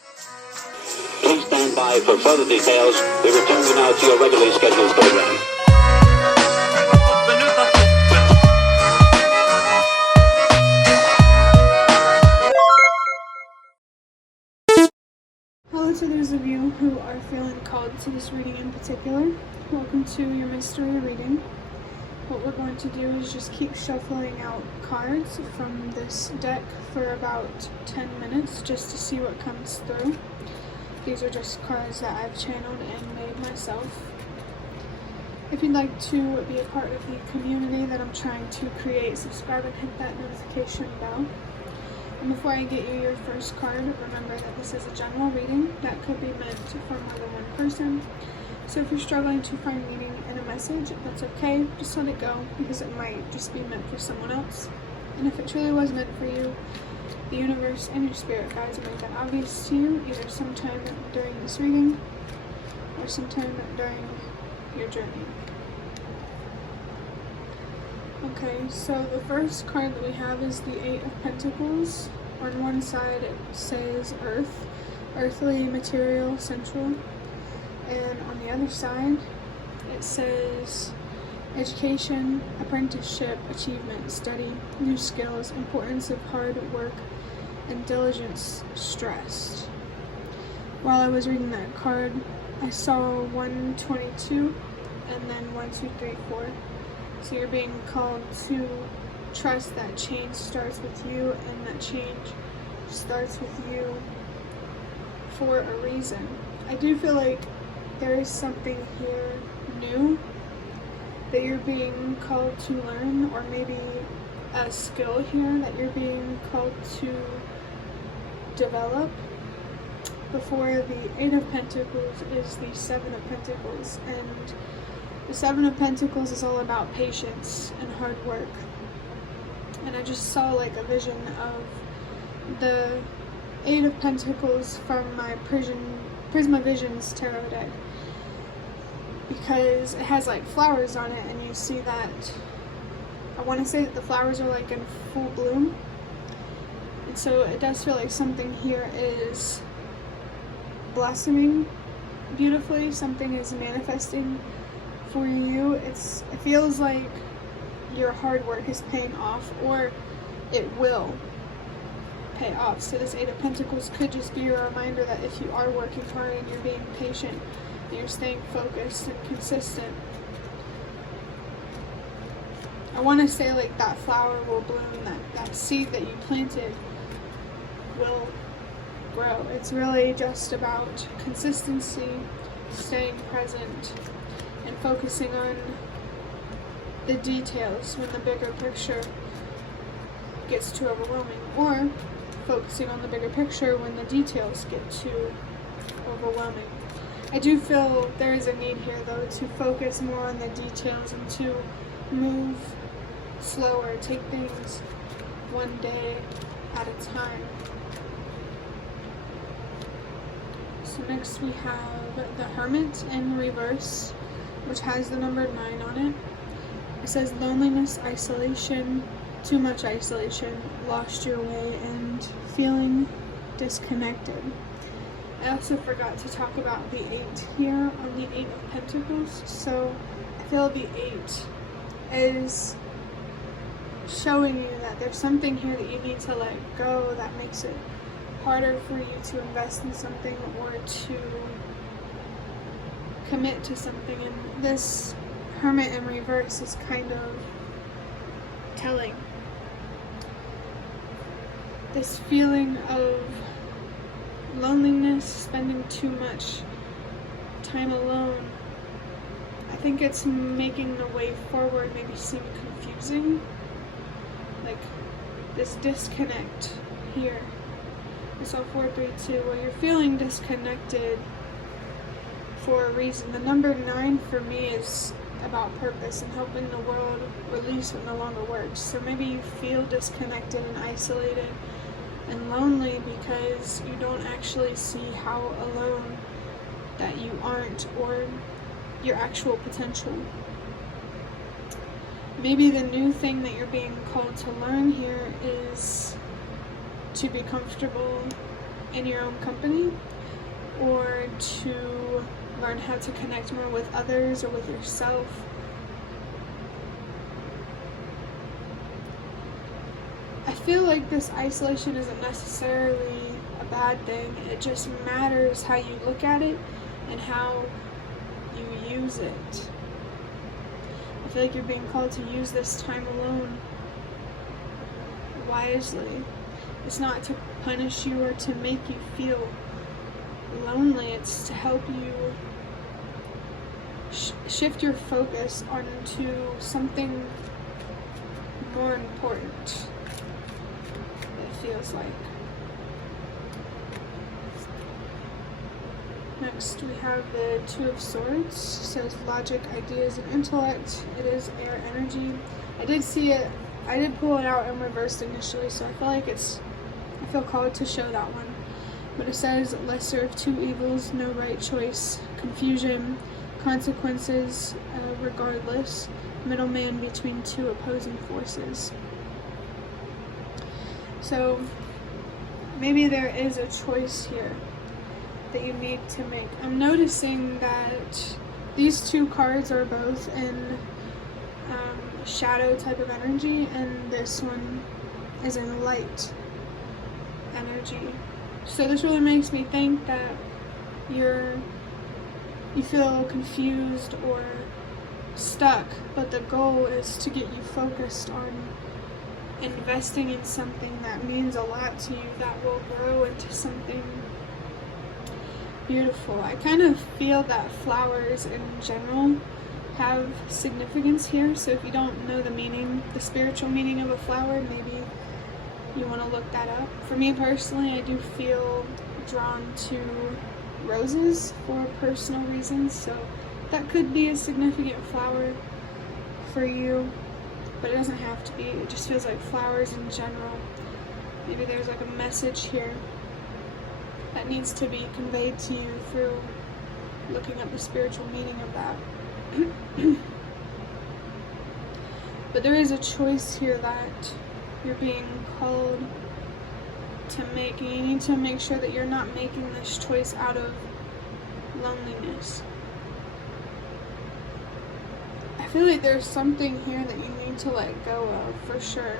Please stand by for further details. We return you now to your regularly scheduled program. Hello to those of you who are feeling called to this reading in particular. Welcome to your mystery reading. What we're going to do is just keep shuffling out cards from this deck for about 10 minutes just to see what comes through. These are just cards that I've channeled and made myself. If you'd like to be a part of the community that I'm trying to create, subscribe and hit that notification bell. And before I get you your first card, remember that this is a general reading that could be meant for more than one person. So if you're struggling to find meaning in a message, that's okay. Just let it go, because it might just be meant for someone else. And if it truly was meant for you, the universe and your spirit guides will make that obvious to you, either sometime during this reading or sometime during your journey. Okay, so the first card that we have is the Eight of Pentacles. On one side it says Earth, earthly, material, sensual. And on the other side it says education, apprenticeship, achievement, study, new skills, importance of hard work, and diligence stressed. While I was reading that card, I saw 122 and then 1, 2, 3, 4. So you're being called to trust that change starts with you, and that change starts with you for a reason. I do feel like there is something here new that you're being called to learn, or maybe a skill here that you're being called to develop. Before the Eight of Pentacles is the Seven of Pentacles, and the Seven of Pentacles is all about patience and hard work. And I just saw like a vision of the Eight of Pentacles from my Prisma Visions tarot deck, because it has like flowers on it, and you see that, I want to say that the flowers are like in full bloom. And so it does feel like something here is blossoming beautifully, something is manifesting for you. It feels like your hard work is paying off, or it will pay off. So this Eight of Pentacles could just be a reminder that if you are working hard and you're being patient and you're staying focused and consistent, I want to say like that flower will bloom, that seed that you planted will grow. It's really just about consistency, staying present, and focusing on the details when the bigger picture gets too overwhelming, or focusing on the bigger picture when the details get too overwhelming. I do feel there is a need here though to focus more on the details and to move slower, take things one day at a time. So next we have the Hermit in reverse, which has the number 9 on it. It says loneliness, isolation, too much isolation, lost your way, and feeling disconnected. I also forgot to talk about the 8 here on the Eight of Pentacles. So I feel the 8 is showing you that there's something here that you need to let go that makes it harder for you to invest in something or to commit to something. And this Hermit in reverse is kind of telling this feeling of loneliness, spending too much time alone. I think it's making the way forward maybe seem confusing, like this disconnect here. I saw 432, where you're feeling disconnected for a reason. The number 9 for me is about purpose and helping the world release what no longer works. So maybe you feel disconnected and isolated and lonely because you don't actually see how alone that you aren't, or your actual potential. Maybe the new thing that you're being called to learn here is to be comfortable in your own company, or to learn how to connect more with others or with yourself. I feel like this isolation isn't necessarily a bad thing. It just matters how you look at it and how you use it. I feel like you're being called to use this time alone wisely. It's not to punish you or to make you feel lonely. It's to help you shift your focus onto something more important, it feels like. Next we have the Two of Swords. It says logic, ideas, and intellect. It is air energy. I did see it. I did pull it out and reversed initially, so I feel like I feel called to show that one. But it says lesser of two evils, no right choice, confusion, consequences, regardless, middleman between two opposing forces. So maybe there is a choice here that you need to make. I'm noticing that these two cards are both in shadow type of energy, and this one is in light energy. So this really makes me think that you feel confused or stuck, but the goal is to get you focused on investing in something that means a lot to you, that will grow into something beautiful. I kind of feel that flowers in general have significance here, so if you don't know the meaning, the spiritual meaning of a flower, maybe you want to look that up. For me personally, I do feel drawn to roses for personal reasons, so that could be a significant flower for you, but it doesn't have to be. It just feels like flowers in general. Maybe there's like a message here that needs to be conveyed to you through looking up the spiritual meaning of that. But there is a choice here that you're being called to make, and you need to make sure that you're not making this choice out of loneliness. I feel like there's something here that you need to let go of, for sure.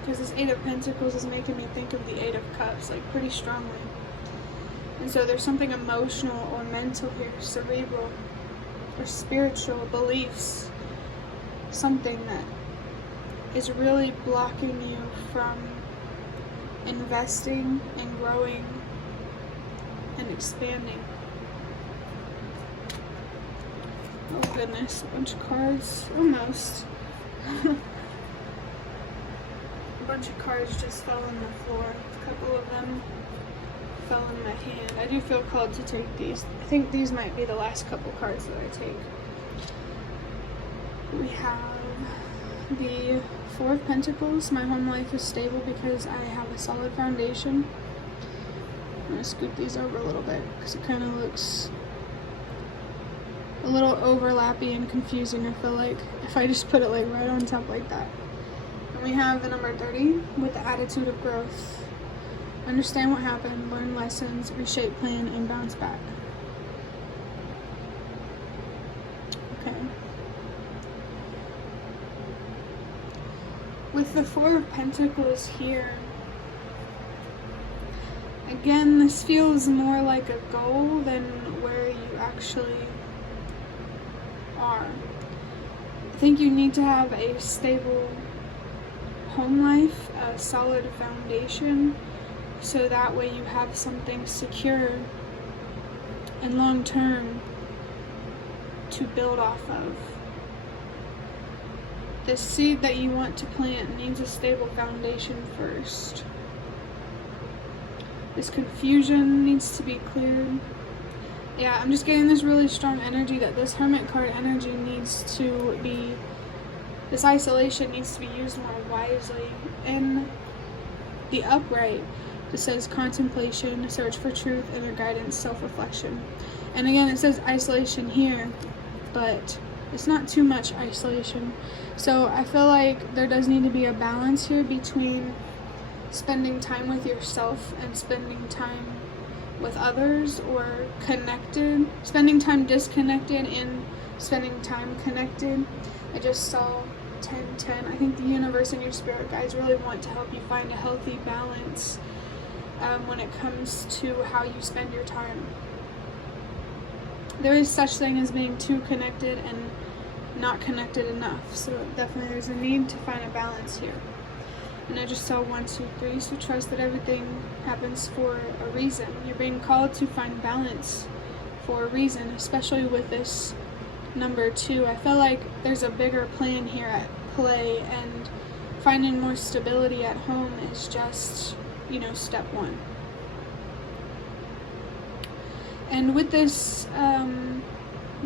Because this Eight of Pentacles is making me think of the Eight of Cups, like pretty strongly. And so there's something emotional or mental here, cerebral or spiritual beliefs, something that is really blocking you from investing and growing and expanding. Oh goodness, a bunch of cards, almost. A bunch of cards just fell on the floor. A couple of them fell in my hand. I do feel called to take these. I think these might be the last couple cards that I take. We have the Four of Pentacles. My home life is stable because I have a solid foundation. I'm going to scoot these over a little bit because it kind of looks a little overlappy and confusing, I feel like, if I just put it like right on top like that. And we have the number 30 with the attitude of growth. Understand what happened, learn lessons, reshape plan, and bounce back. Okay. With the Four of Pentacles here, again, this feels more like a goal than where you actually are. I think you need to have a stable home life, a solid foundation, so that way you have something secure and long term to build off of. The seed that you want to plant needs a stable foundation first. This confusion needs to be cleared. Yeah, I'm just getting this really strong energy that this Hermit card energy needs to be, this isolation needs to be used more wisely. In the upright, it says contemplation, search for truth, inner guidance, self-reflection. And again, it says isolation here, but it's not too much isolation. So I feel like there does need to be a balance here between spending time with yourself and spending time with others, or connected, spending time disconnected and spending time connected. I just saw 10-10. I think the universe and your spirit guides really want to help you find a healthy balance when it comes to how you spend your time. There is such thing as being too connected and not connected enough, so definitely there's a need to find a balance here. And I just saw 1, 2, 3, so trust that everything happens for a reason. You're being called to find balance for a reason, especially with this number 2. I feel like there's a bigger plan here at play, and finding more stability at home is just, step 1. And with this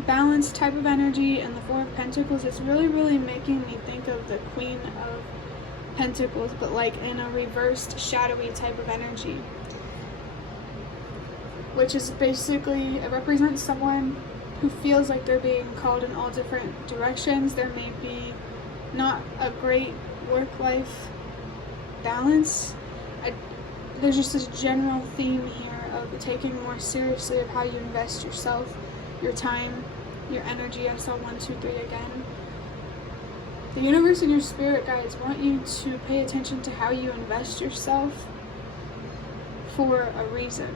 balanced type of energy and the 4 of Pentacles, it's really, really making me think of the Queen of Pentacles, but like in a reversed, shadowy type of energy, which is basically, it represents someone who feels like they're being called in all different directions. There may be not a great work-life balance. There's just this general theme here of taking more seriously of how you invest yourself, your time, your energy. I saw 1, 2, 3 again. The universe and your spirit guides want you to pay attention to how you invest yourself for a reason.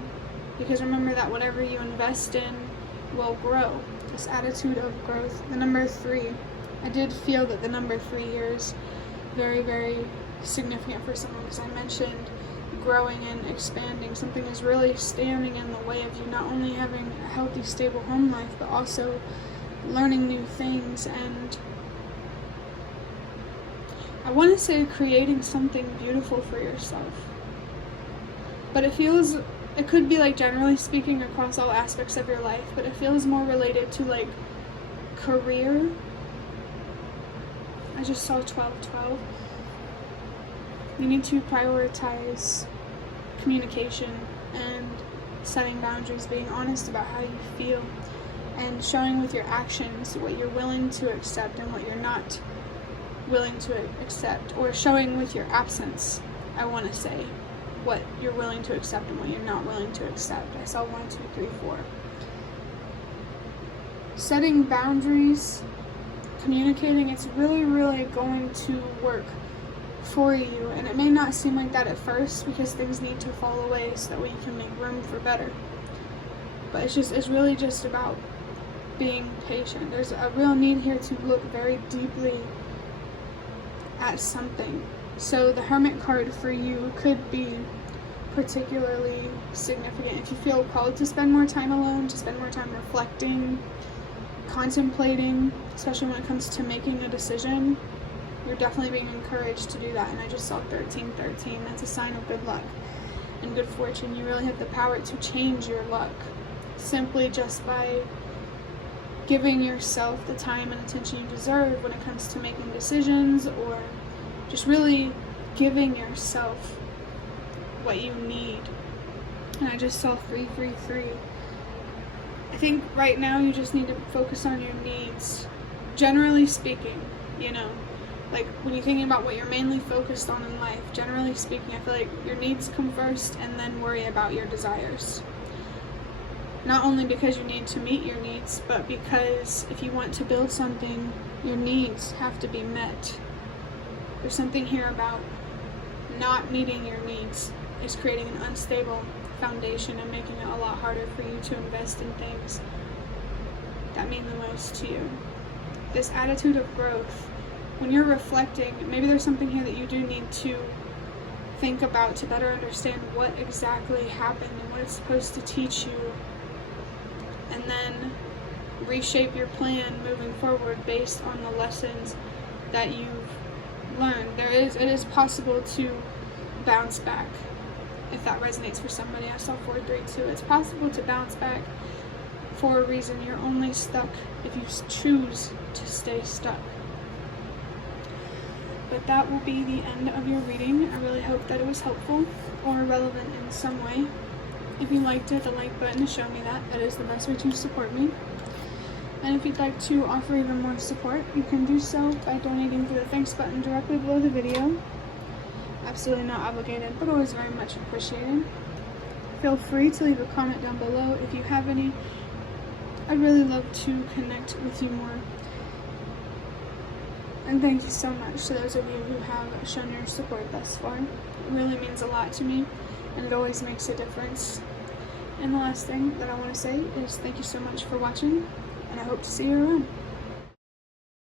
Because remember that whatever you invest in will grow. This attitude of growth. The number 3. I did feel that the number 3 here is very, very significant for someone, because I mentioned growing and expanding. Something is really standing in the way of you not only having a healthy, stable home life, but also learning new things, and I want to say creating something beautiful for yourself. But it could be like generally speaking across all aspects of your life, but it feels more related to like career. I just saw 12-12. You need to prioritize communication and setting boundaries, being honest about how you feel, and showing with your actions what you're willing to accept and what you're not willing to accept, or showing with your absence, I want to say, what you're willing to accept and what you're not willing to accept. I saw 1, 2, 3, 4. Setting boundaries, communicating, it's really, really going to work for you, and it may not seem like that at first because things need to fall away so that we can make room for better. But it's really just about being patient. There's a real need here to look very deeply at something. So the Hermit card for you could be particularly significant if you feel called to spend more time alone, to spend more time reflecting, contemplating, especially when it comes to making a decision. You're definitely being encouraged to do that. And I just saw 13-13. That's a sign of good luck and good fortune. You really have the power to change your luck simply just by giving yourself the time and attention you deserve when it comes to making decisions, or just really giving yourself what you need. And I just saw 3-3-3. I think right now you just need to focus on your needs. Generally speaking, like when you're thinking about what you're mainly focused on in life, generally speaking, I feel like your needs come first and then worry about your desires. Not only because you need to meet your needs, but because if you want to build something, your needs have to be met. There's something here about not meeting your needs is creating an unstable foundation and making it a lot harder for you to invest in things that mean the most to you. This attitude of growth, when you're reflecting, maybe there's something here that you do need to think about to better understand what exactly happened and what it's supposed to teach you, and then reshape your plan moving forward based on the lessons that you've learned. It is possible to bounce back. If that resonates for somebody, I saw 4-3-2. It's possible to bounce back for a reason. You're only stuck if you choose to stay stuck. But that will be the end of your reading. I really hope that it was helpful or relevant in some way. If you liked it, the like button to show me that. That is the best way to support me. And if you'd like to offer even more support, you can do so by donating through the thanks button directly below the video. Absolutely not obligated, but always very much appreciated. Feel free to leave a comment down below if you have any. I'd really love to connect with you more. And thank you so much to those of you who have shown your support thus far. It really means a lot to me, and it always makes a difference. And the last thing that I want to say is thank you so much for watching, and I hope to see you around.